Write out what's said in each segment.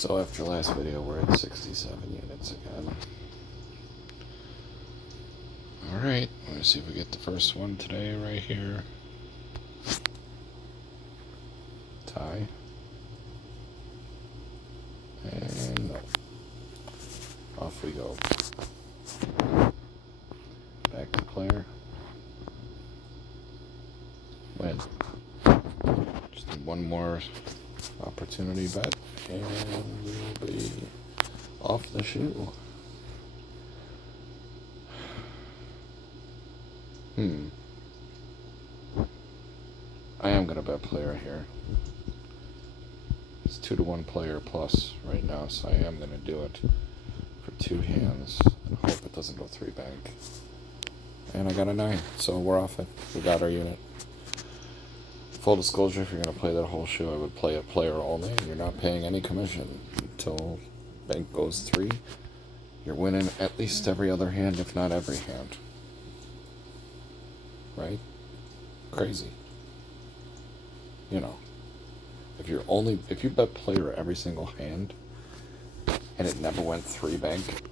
So after last video, we're at 67 units again. Alright, let's see if we get the first one today right here. Tie. And no. Off we go. Back to player. Win. Just need one more opportunity bet, and we'll be off the shoe. I am gonna bet player here. It's 2-to-1 player plus right now, so I am gonna do it for 2 hands and hope it doesn't go 3 bank. And I got a 9, so we're off it. We got our unit. Full disclosure, if you're going to play that whole shoe, I would play a player only, and you're not paying any commission until bank goes 3. You're winning at least every other hand, if not every hand. Right? Crazy. You know, if you bet player every single hand, and it never went 3 bank,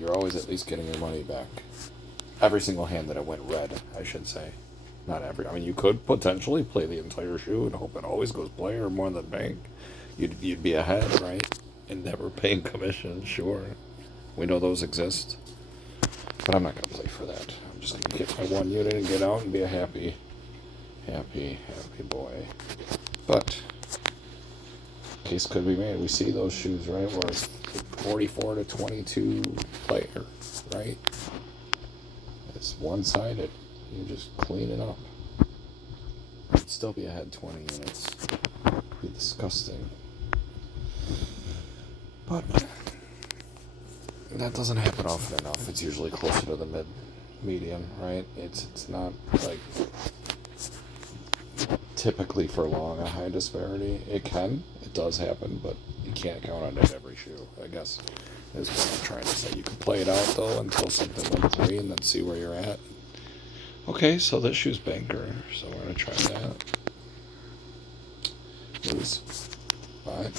you're always at least getting your money back. Every single hand that it went red, I should say. Not every. I mean, you could potentially play the entire shoe and hope it always goes player more than bank. You'd be ahead, right? And never paying commission, sure. We know those exist. But I'm not going to play for that. I'm just going to get my 1 unit and get out and be a happy boy. But, case could be made. We see those shoes, right? Where it's 44 to 22 player, right? It's one-sided. You just clean it up. It'd still be ahead 20 units. It'd be disgusting. But that doesn't happen often enough. It's usually closer to the median, right? It's not like typically for long a high disparity. It does happen, but you can't count on it every shoe, I guess, is what I'm trying to say. You can play it out though until something went 3 and then see where you're at. Okay, so this shoe's banker, so we're going to try that. Lose. Fine.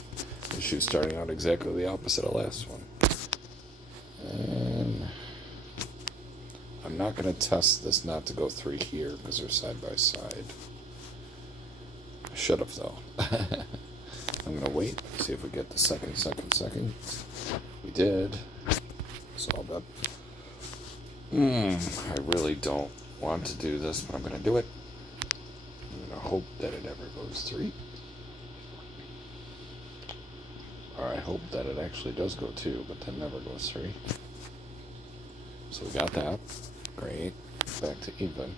This shoe's starting out exactly the opposite of last one. And I'm not going to test this not to go 3 here because they're side by side. I should have, though. I'm going to wait, see if we get the second. We did. So I'll bet. I really don't want to do this, but I'm going to do it. I'm going to hope that it ever goes 3. Or I hope that it actually does go 2, but then never goes 3. So we got that. Great. Back to even.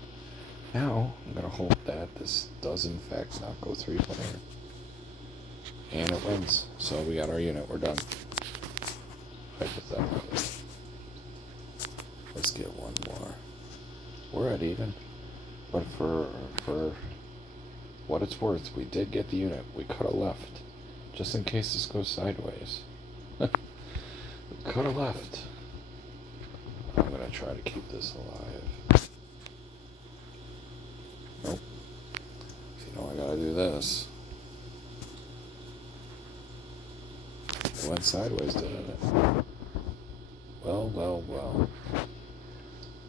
Now, I'm going to hope that this does in fact not go 3 player. And it wins. So we got our unit. We're done. Hypothetically. Let's get one more. We're at even. But for what it's worth, we did get the unit. We could have left. Just in case this goes sideways. We could have left. I'm going to try to keep this alive. Nope. You know I got to do this. It went sideways, didn't it? Well.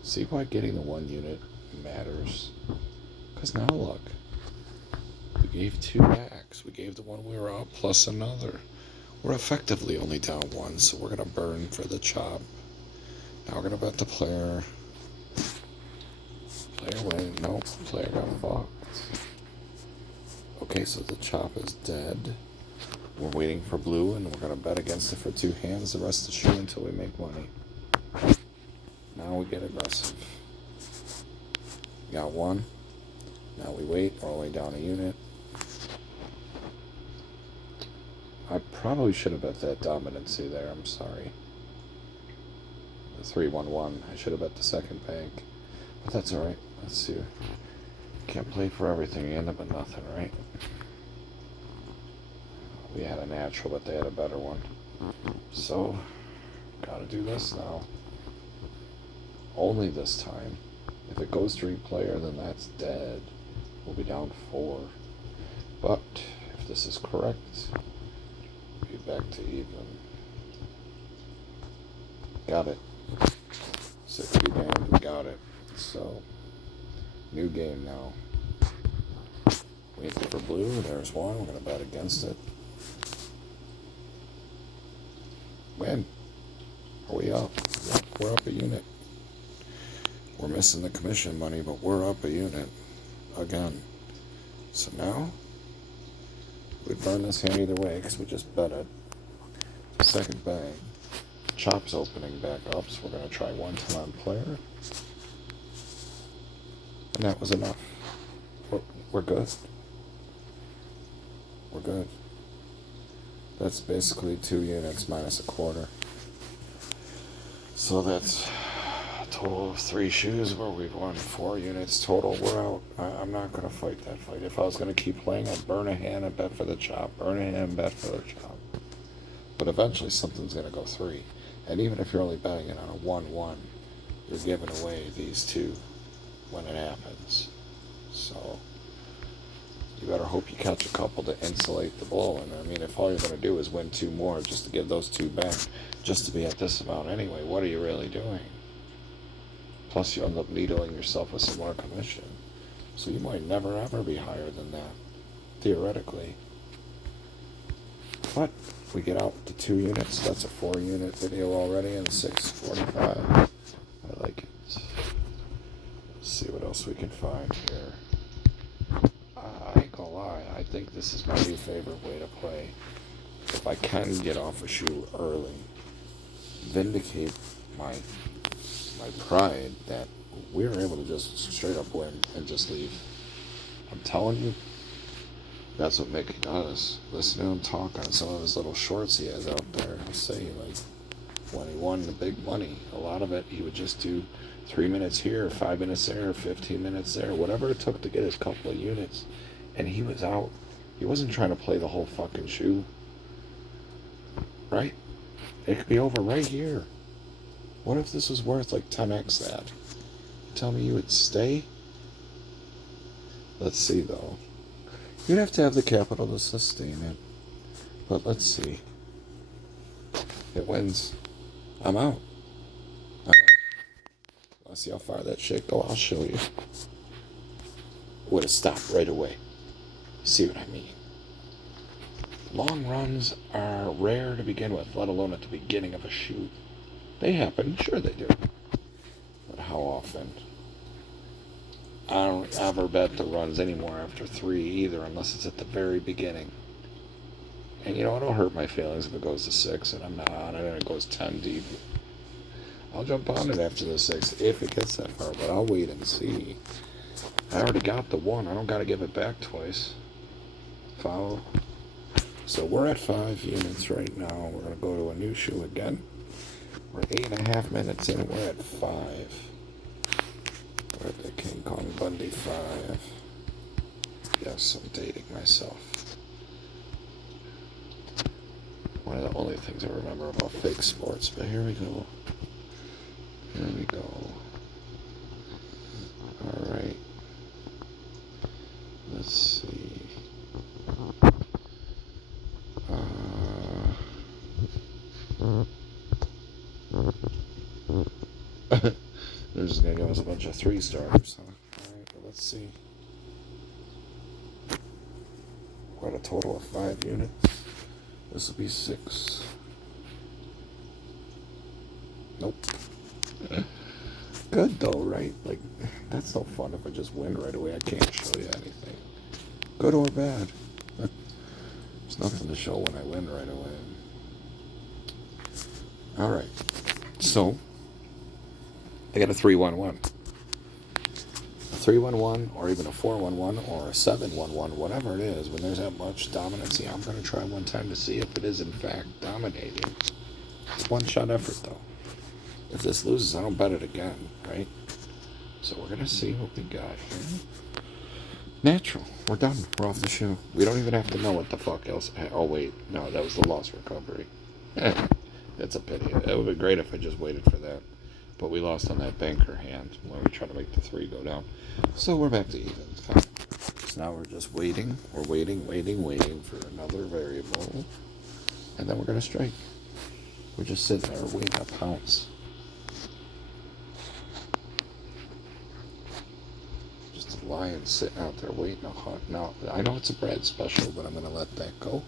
See why getting the 1 unit matters? Because now look. We gave 2 backs. We gave the one we were up plus another. We're effectively only down 1, so we're going to burn for the chop. Now we're going to bet the player. Player win. Nope. Player got fucked. Okay, so the chop is dead. We're waiting for blue, and we're going to bet against it for 2 hands the rest of the shoe until we make money. Now we get aggressive. Got 1. Now we wait all the way down a unit. I probably should have bet that dominancy there. I'm sorry. The 3-1-1. I should have bet the second bank. But that's alright. Let's see. Can't play for everything. You end up with nothing, right? We had a natural, but they had a better one. So, gotta do this now. Only this time. If it goes 3 player, then that's dead. We'll be down 4. But if this is correct, back to even. Got it. 60 damage, we got it. So, new game now. Wait for blue, there's one, we're going to bet against it. Win. Are we up? Yep, we're up a unit. We're missing the commission money, but we're up a unit. Again. So now, we burn this hand either way, because we just bet it. Second bang. Chop's opening back up, so we're going to try one time on player. And that was enough. We're good. We're good. That's basically 2 units minus a quarter. So that's a total of 3 shoes where we've won 4 units total. We're out. I'm not going to fight that fight. If I was going to keep playing, I'd burn a hand and bet for the chop. Burn a hand and bet for the chop. But eventually something's going to go 3. And even if you're only betting it on a 1-1, you're giving away these 2 when it happens. So you better hope you catch a couple to insulate the blow. And I mean, if all you're going to do is win 2 more just to give those 2 back, just to be at this amount anyway, what are you really doing? Plus you end up needling yourself with some more commission. So you might never ever be higher than that, theoretically. But if we get out to 2 units, that's a 4 unit video already and 6:45. I like it. Let's see what else we can find here. I ain't gonna lie, I think this is my new favorite way to play. If I can get off a shoe early, vindicate my pride that we were able to just straight up win and just leave. I'm telling you, that's what Mickey does. Listen to him talk on some of his little shorts he has out there. He'll say, like, when he won the big money, a lot of it he would just do 3 minutes here, 5 minutes there, 15 minutes there, whatever it took to get his couple of units. And he was out. He wasn't trying to play the whole fucking shoe. Right? It could be over right here. What if this was worth like 10x that? You tell me you would stay? Let's see though. You'd have to have the capital to sustain it. But let's see. It wins. I'm out. Let's see how far that shit go. I'll show you. Would have stopped right away. See what I mean? Long runs are rare to begin with, let alone at the beginning of a shoot. They happen, sure they do. But how often? I don't ever bet the runs anymore after 3 either, unless it's at the very beginning. And you know, it'll hurt my feelings if it goes to 6 and I'm not on it and it goes 10 deep. I'll jump on it after the 6 if it gets that far, but I'll wait and see. I already got the 1. I don't got to give it back twice. Follow. So we're at 5 units right now. We're going to go to a new shoe again. We're 8.5 minutes in. We're at 5. We're at the King Kong Bundy 5. Yes, I'm dating myself. One of the only things I remember about fake sports, but here we go. Here we go. Alright. Let's see. They're just gonna give us a bunch of 3-stars, huh? Alright, well, let's see. We're at a total of 5 units. This will be 6. Nope. Good though, right? Like, that's no fun if I just win right away. I can't show you anything. Good or bad. There's nothing to show when I win right away. Alright. So, I got a 3-1-1. A 3-1-1, or even a 4-1-1, or a 7-1-1, whatever it is. When there's that much dominance, I'm going to try one time to see if it is in fact dominating. It's one-shot effort, though. If this loses, I don't bet it again, right? So we're going to see what we got here. Natural. We're done. We're off the shoe. We don't even have to know what the fuck else. Oh, wait. No, that was the loss recovery. That's a pity. It would be great if I just waited for that. But we lost on that banker hand when we tried to make the 3 go down. So we're back to even. So now we're just waiting. We're waiting for another variable. and then we're going to strike. We're just sitting there waiting to pounce. Just a lion sitting out there waiting to hunt. Now, I know it's a Brad special, but I'm going to let that go.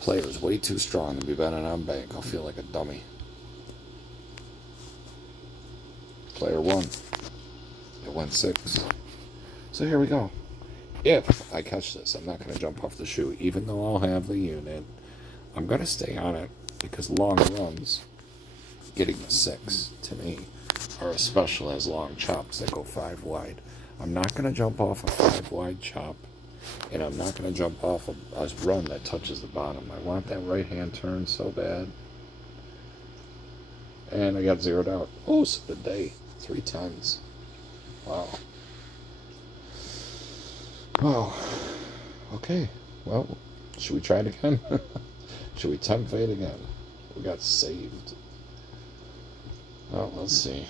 Player's way too strong to be betting on bank. I'll feel like a dummy. Player won. It went 6. So here we go. If I catch this, I'm not going to jump off the shoe. Even though I'll have the unit, I'm going to stay on it because long runs, getting the 6, to me, are as special as long chops that go 5 wide. I'm not going to jump off a 5 wide chop, and I'm not going to jump off a run that touches the bottom. I want that right hand turn so bad. And I got zeroed out. Oh, so did they. 3 10s. Wow. Oh, okay. Well, should we try it again? Should we tempt fate again? We got saved. Well, let's see.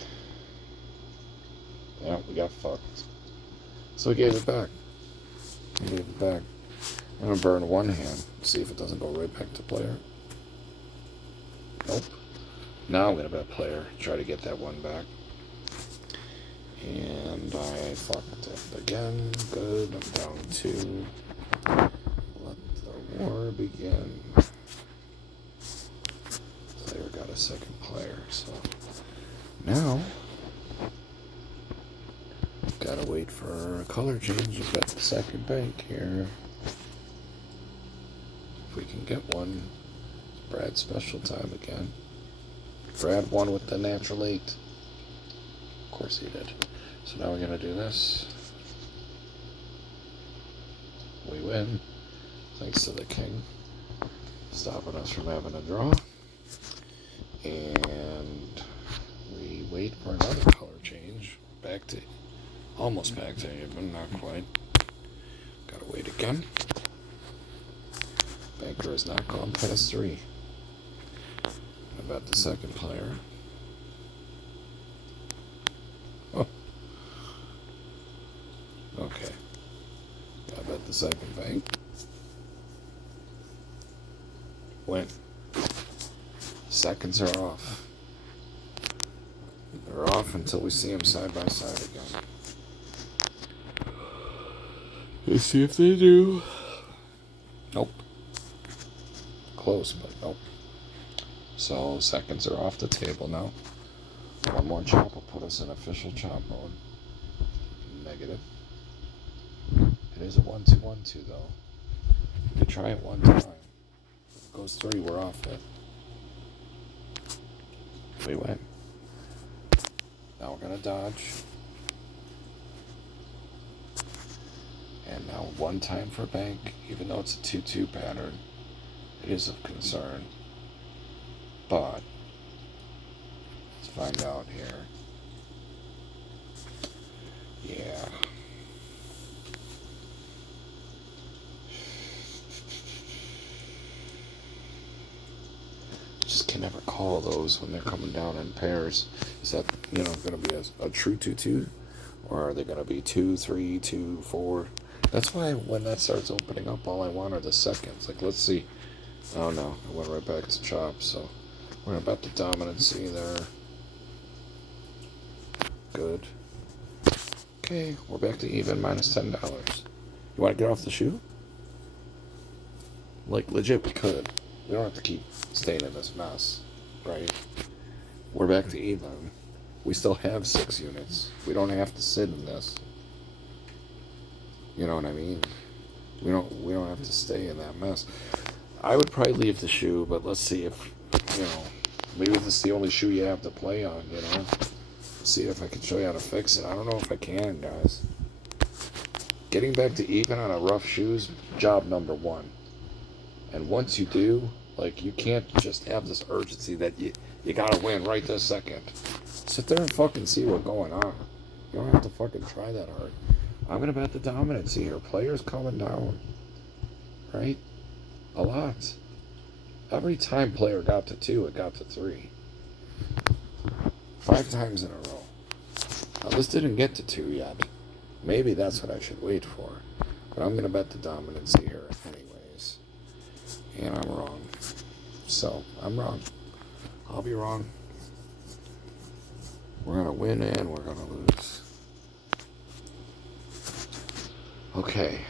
Yeah, we got fucked. So we gave it back. We gave it back. I'm going to burn one hand. See if it doesn't go right back to player. Nope. Now I'm going to bet player. Try to get that one back. And I fucked it again. Good. I'm down 2. Let the war begin. Player got a second player. So now, gotta wait for a color change. We've got the second bank here. If we can get one. It's Brad's special time again. Brad won with the natural 8. Of course he did. So now we're going to do this. We win. Thanks to the king. Stopping us from having a draw. And we wait for another color change. Back to, almost back to even, not quite. Gotta wait again. Banker has not gone past 3. About the second player. Oh. Okay. I bet the second bank. Win. Seconds are off. They're off until we see them side by side again. Let's see if they do. Nope. Close, but nope. So seconds are off the table now. One more chop will put us in official chop mode. Negative. It is a 1-2-1-2 though. We could try it one time. If it goes 3, we're off it. We win. Now we're gonna dodge. And now one time for bank, even though it's a 2-2 pattern, it is of concern. But let's find out here. Yeah. Just can never call those when they're coming down in pairs. Is that, going to be a true 2-2? Or are they going to be 2, 3, 2, 4? That's why when that starts opening up, all I want are the seconds. Like, let's see. Oh no, I went right back to chop, so we're about the dominancy there. Good. Okay, we're back to even, minus $10. You want to get off the shoe? Like, legit, we could. We don't have to keep staying in this mess, right? We're back to even. We still have 6 units. We don't have to sit in this. You know what I mean? We don't have to stay in that mess. I would probably leave the shoe, but let's see if, maybe this is the only shoe you have to play on, See if I can show you how to fix it. I don't know if I can, guys. Getting back to even on a rough shoe's job number 1. And once you do, you can't just have this urgency that you gotta win right this second. Sit there and fucking see what's going on. You don't have to fucking try that hard. I'm gonna bet the dominancy here. Players coming down. Right? A lot. Every time player got to 2, it got to 3. 5 times in a row. Now this didn't get to 2 yet. Maybe that's what I should wait for. But I'm gonna bet the dominancy here anyways. And I'm wrong. So, I'm wrong. I'll be wrong. We're going to win and we're going to lose. Okay.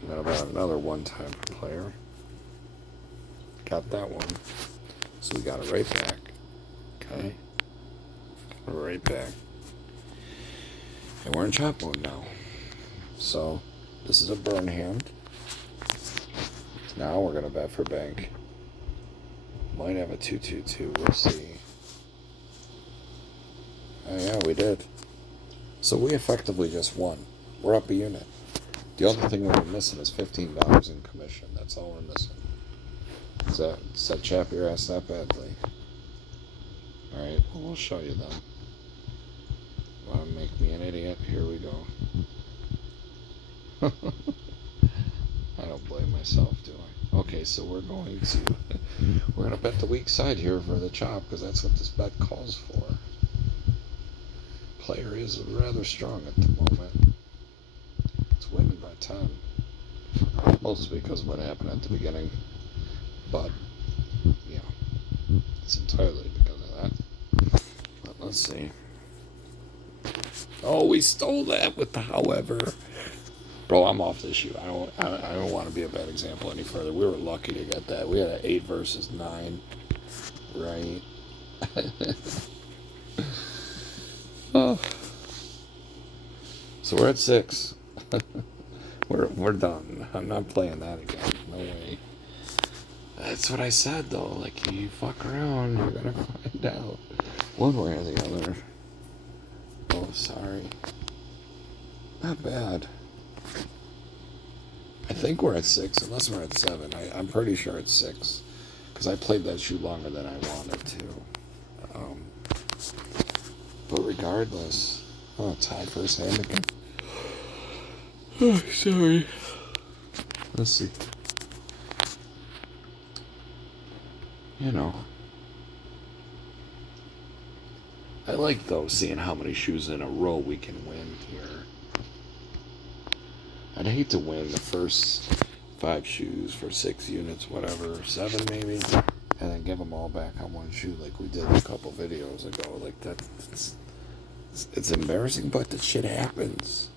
I'm going to bet another one-time player. Got that one. So we got it right back. Okay. Right back. And we're in chop mode now. So, this is a burn hand. Now we're going to bet for bank. Might have a 2-2-2. We'll see. Oh, yeah, we did. So we effectively just won. We're up a unit. The only thing we're missing is $15 in commission. That's all we're missing. Does that chap your ass that badly? Alright, well, we'll show you then. Want to make me an idiot? Here we go. I don't blame myself, do I? Okay, so we're going to bet the weak side here for the chop, because that's what this bet calls for. Player is rather strong at the moment. It's winning by 10. Mostly because of what happened at the beginning. But, yeah, it's entirely because of that. But let's see. Oh, we stole that with the however. Bro, I'm off this shoe. I don't want to be a bad example any further. We were lucky to get that. We had an 8 versus 9. Right. Oh. So we're at 6. we're done. I'm not playing that again. No way. That's what I said though. Like, you fuck around, you're gonna find out. One way or the other. Oh, sorry. Not bad. I think we're at 6, unless we're at 7. I'm pretty sure it's 6. Because I played that shoe longer than I wanted to. But regardless. Oh, tied first hand again. Oh, sorry. Let's see. You know. I like, though, seeing how many shoes in a row we can win here. I'd hate to win the first 5 shoes for 6 units, whatever, 7 maybe, and then give them all back on one shoe like we did a couple videos ago. Like that, it's embarrassing, but the shit happens.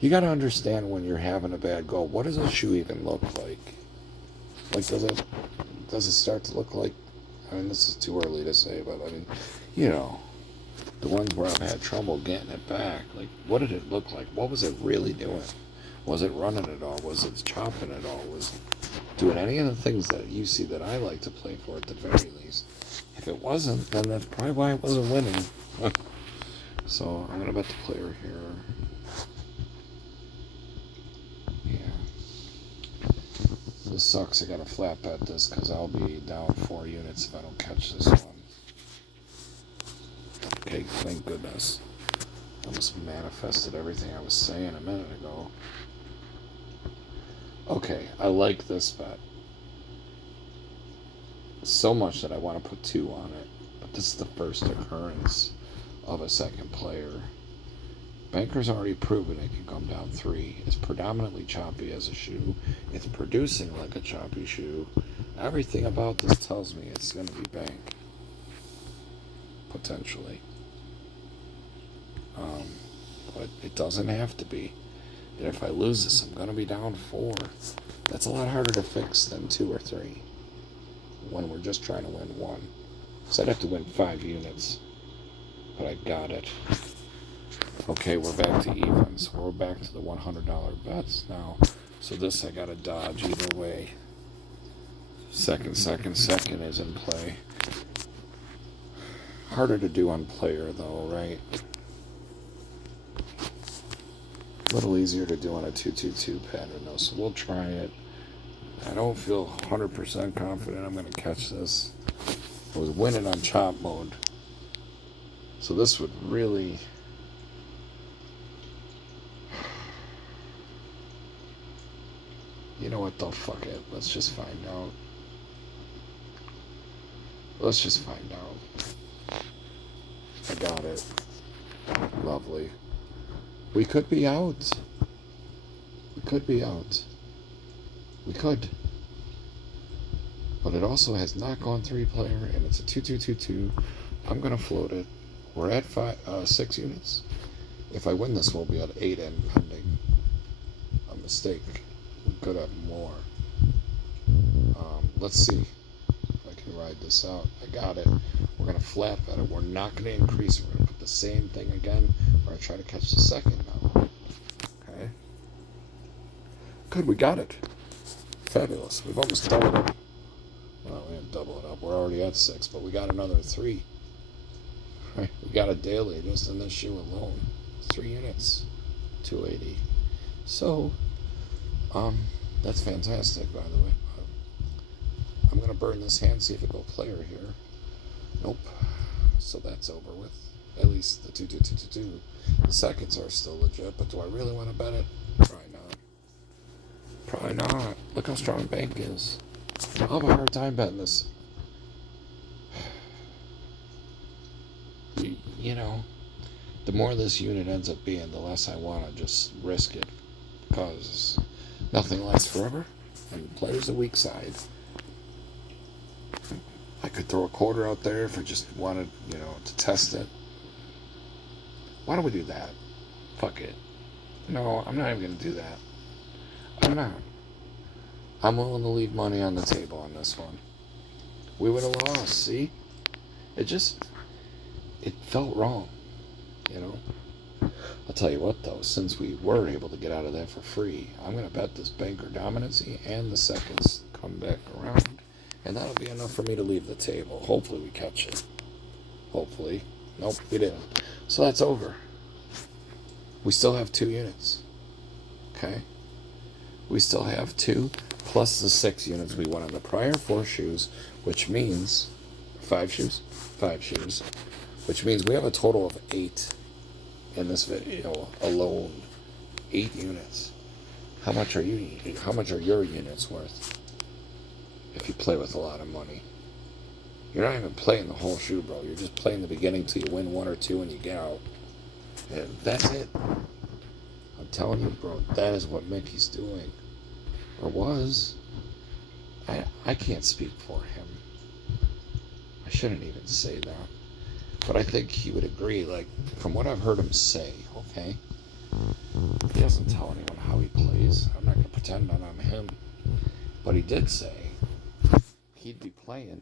You gotta understand when you're having a bad go. What does a shoe even look like? Like, does it start to look like? I mean, this is too early to say, but I mean, you know. The ones where I've had trouble getting it back, like, what did it look like? What was it really doing? Was it running at all? Was it chopping at all? Was it doing any of the things that you see that I like to play for at the very least? If it wasn't, then that's probably why it wasn't winning. So I'm going to bet the player here. Yeah. This sucks. I got to flat bet this because I'll be down 4 units if I don't catch this one. Okay, thank goodness. I almost manifested everything I was saying a minute ago. Okay, I like this bet. So much that I want to put 2 on it. But this is the first occurrence of a second player. Banker's already proven it can come down 3. It's predominantly choppy as a shoe. It's producing like a choppy shoe. Everything about this tells me it's going to be bank. Potentially. But it doesn't have to be. And if I lose this, I'm going to be down 4. That's a lot harder to fix than 2 or 3 when we're just trying to win 1. So I'd have to win 5 units. But I got it. Okay, we're back to even. So we're back to the $100 bets now. So this I got to dodge either way. Second is in play. Harder to do on player though, right? A little easier to do on a 2-2-2 pattern though, so we'll try it. I don't feel 100% confident I'm going to catch this. I was winning on chop mode. So this would really... You know what though, fuck it. Let's just find out. Let's just find out. I got it. Lovely. We could be out. We could be out. We could. But it also has not gone 3-player, and it's a 2-2-2-2. I'm going to float it. We're at 6 units. If I win this, we'll be at 8 and pending a mistake. We could have more. Let's see if I can ride this out. I got it. We're going to flap at it. We're not going to increase. We're going to put the same thing again. We're going to try to catch the second now. Okay. Good, we got it. Fabulous. We've almost doubled it. Well, we didn't double it up. We're already at 6, but we got another 3. Right? We got a daily just in this shoe alone. 3 units. 280. So, that's fantastic, by the way. I'm going to burn this hand, see if it go player here. Nope. So that's over with. At least the 2-2-2-2-2. The seconds are still legit, but do I really want to bet it? Probably not. Probably not. Look how strong bank is. I'll have a hard time betting this. You know, the more this unit ends up being, the less I want to just risk it. Because nothing lasts forever, and player's the weak side. I could throw a quarter out there if I just wanted, to test it. Why don't we do that? Fuck it. No, I'm not even going to do that. I'm not. I'm willing to leave money on the table on this one. We would have lost, see? It felt wrong, I'll tell you what, though, since we were able to get out of that for free, I'm going to bet this banker dominancy and the seconds come back around. And that'll be enough for me to leave the table. Hopefully we catch it. Hopefully. Nope, we didn't. So that's over. We still have 2 units. Okay? We still have 2 plus the 6 units we won on the prior 4 shoes, which means 5 shoes? 5 shoes. Which means we have a total of 8 in this video alone. 8 units. How much are your units worth? If you play with a lot of money. You're not even playing the whole shoe, bro. You're just playing the beginning till you win 1 or 2 and you get out. And that's it. I'm telling you, bro, that is what Mickey's doing. Or was. I can't speak for him. I shouldn't even say that. But I think he would agree, like, from what I've heard him say, okay? He doesn't tell anyone how he plays. I'm not going to pretend that I'm him. But he did say he'd be playing,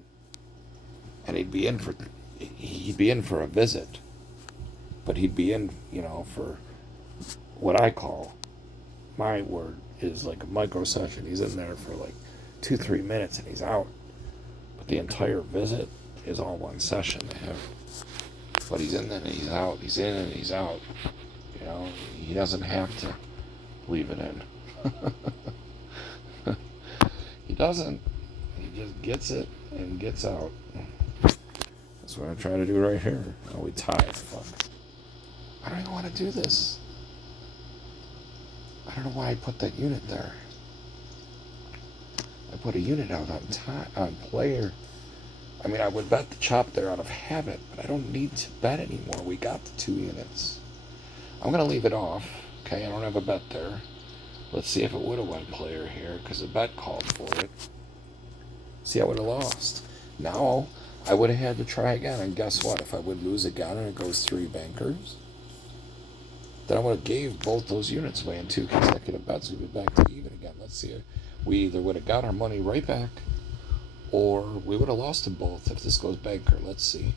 and he'd be in for a visit, but he'd be in, for what I call, my word is like a micro session. He's in there for like 2-3 minutes and he's out, but the entire visit is all one session to him. But he's in and he's out. He's in and he's out. He doesn't have to leave it in. He doesn't. He just gets it and gets out. That's what I'm trying to do right here. Oh, we tied. Fuck. I don't even want to do this. I don't know why I put that unit there. I put a unit out on player. I mean, I would bet the chop there out of habit, but I don't need to bet anymore. We got the 2 units. I'm going to leave it off. Okay, I don't have a bet there. Let's see if it would have went player here, because the bet called for it. See, I would have lost. Now, I would have had to try again, and guess what? If I would lose again and it goes 3 bankers, then I would have gave both those units away in 2 consecutive bets. We'd be back to even again. Let's see. We either would have got our money right back, or we would have lost them both if this goes banker. Let's see.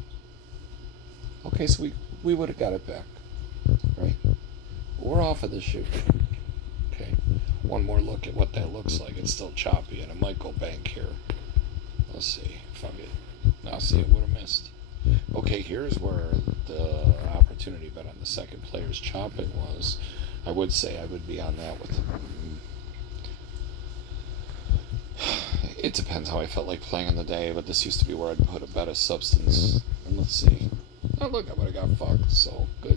Okay, so we would have got it back, right? We're off of the shoot. Okay, one more look at what that looks like. It's still choppy, and it might go bank here. Let's see. Fuck it. Now, see, it would have missed. Okay, here's where the opportunity bet on the second player's chopping was. I would say I would be on that with them. It depends how I felt like playing on the day, but this used to be where I'd put a bet of substance. And let's see. Oh, look, I would have got fucked. So, good.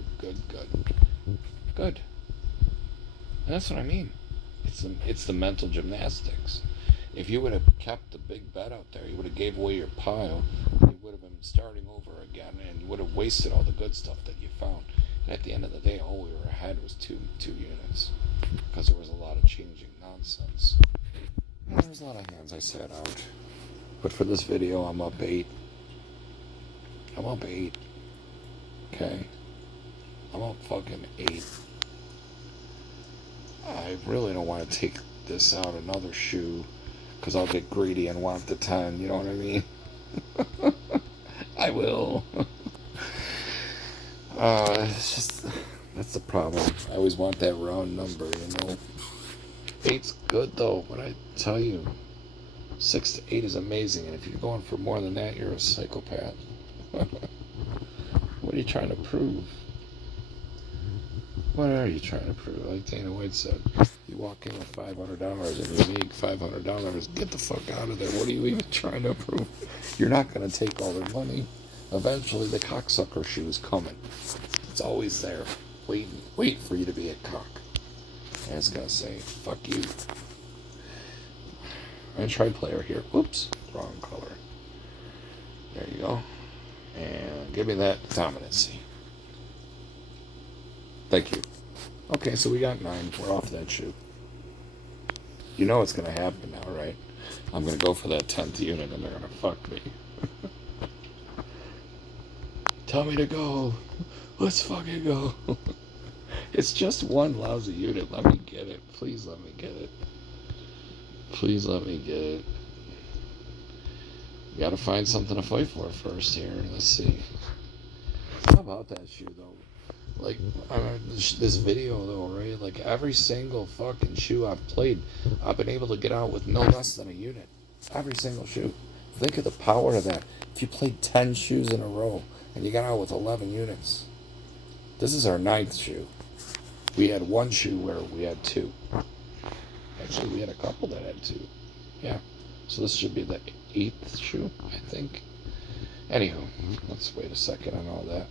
And that's what I mean. It's the mental gymnastics. If you would have kept the big bet out there, you would have gave away your pile. You would have been starting over again, and you would have wasted all the good stuff that you found. And at the end of the day, all we were ahead was two units, because there was a lot of changing nonsense. And there was a lot of hands I sat out. But for this video, I'm up 8. I'm up 8. Okay? I'm up fucking 8. I really don't want to take this out another shoe because I'll get greedy and want the 10. You know what I mean? I will. It's just, that's the problem. I always want that round number, you know. 8's good though, but I tell you, 6 to 8 is amazing. And if you're going for more than that, you're a psychopath. What are you trying to prove? What are you trying to prove? Like Dana White said, you walk in with $500 and you need $500. Get the fuck out of there. What are you even trying to prove? You're not going to take all their money. Eventually, the cocksucker shoe is coming. It's always there, waiting for you to be a cock. And it's going to say, fuck you. I'm going to try player here. Whoops, wrong color. There you go. And give me that dominancy. Thank you. Okay, so we got 9. We're off that shoe. You know what's going to happen now, right? I'm going to go for that 10th unit and they're going to fuck me. Tell me to go. Let's fucking go. It's just one lousy unit. Let me get it. Please let me get it. Please let me get it. You gotta find something to fight for first here. Let's see. How about that shoe, though? Like, this video, though, right? Like, every single fucking shoe I've played, I've been able to get out with no less than a unit. Every single shoe. Think of the power of that. If you played 10 shoes in a row, and you got out with 11 units. This is our 9th shoe. We had one shoe where we had 2. Actually, we had a couple that had 2. Yeah. So this should be the 8th shoe, I think. Anywho, let's wait a second on all that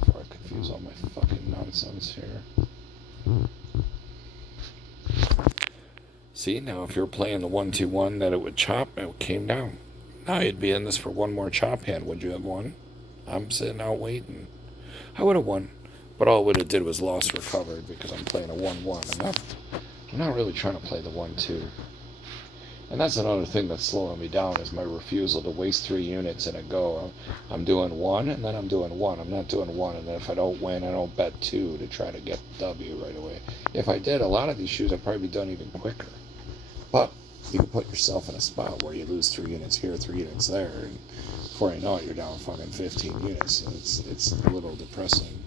before I confuse all my fucking nonsense here. See, now if you're playing the 1-2-1 that it would chop, it came down. Now you'd be in this for one more chop hand. Would you have won? I'm sitting out waiting. I would have won, but all I would have did was lost recovered because I'm playing a 1-1. I'm not really trying to play the 1-2. And that's another thing that's slowing me down is my refusal to waste 3 units in a go. I'm doing 1 and then I'm doing 1. I'm not doing 1 and then if I don't win, I don't bet 2 to try to get the W right away. If I did, a lot of these shoes I'd probably be done even quicker. But you can put yourself in a spot where you lose 3 units here, 3 units there, and before you know it, you're down fucking 15 units. It's a little depressing.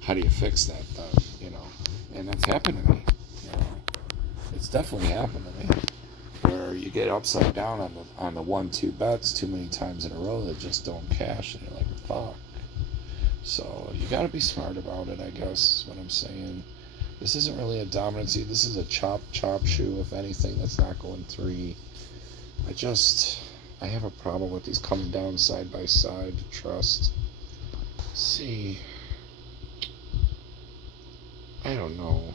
How do you fix that, though? You know, and that's happened to me. You know, it's definitely happened to me. Where you get upside down on the 1-2 bets too many times in a row that just don't cash, and you're like, fuck. So you got to be smart about it, I guess. Is what I'm saying. This isn't really a dominancy. This is a chop shoe, if anything. That's not going 3. I have a problem with these coming down side by side. Trust. Let's see. I don't know.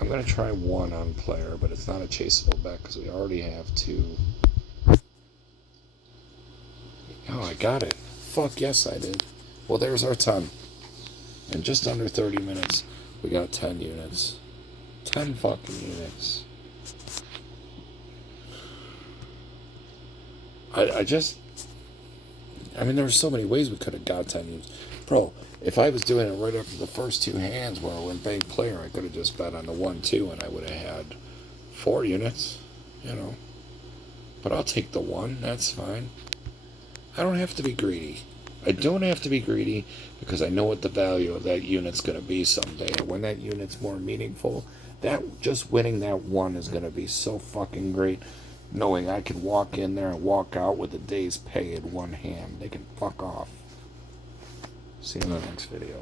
I'm going to try 1 on player, but it's not a chaseable bet because we already have 2. Oh, I got it. Fuck yes, I did. Well, there's our 10. In just under 30 minutes, we got 10 units. 10 fucking units. I mean, there were so many ways we could have got 10 units. Bro, if I was doing it right after the first 2 hands where I went bank player, I could have just bet on the 1-2 and I would have had 4 units, you know. But I'll take the 1, that's fine. I don't have to be greedy. I don't have to be greedy because I know what the value of that unit's going to be someday. And when that unit's more meaningful, that just winning that 1 is going to be so fucking great. Knowing I can walk in there and walk out with a day's pay in one hand. They can fuck off. See you in the next video.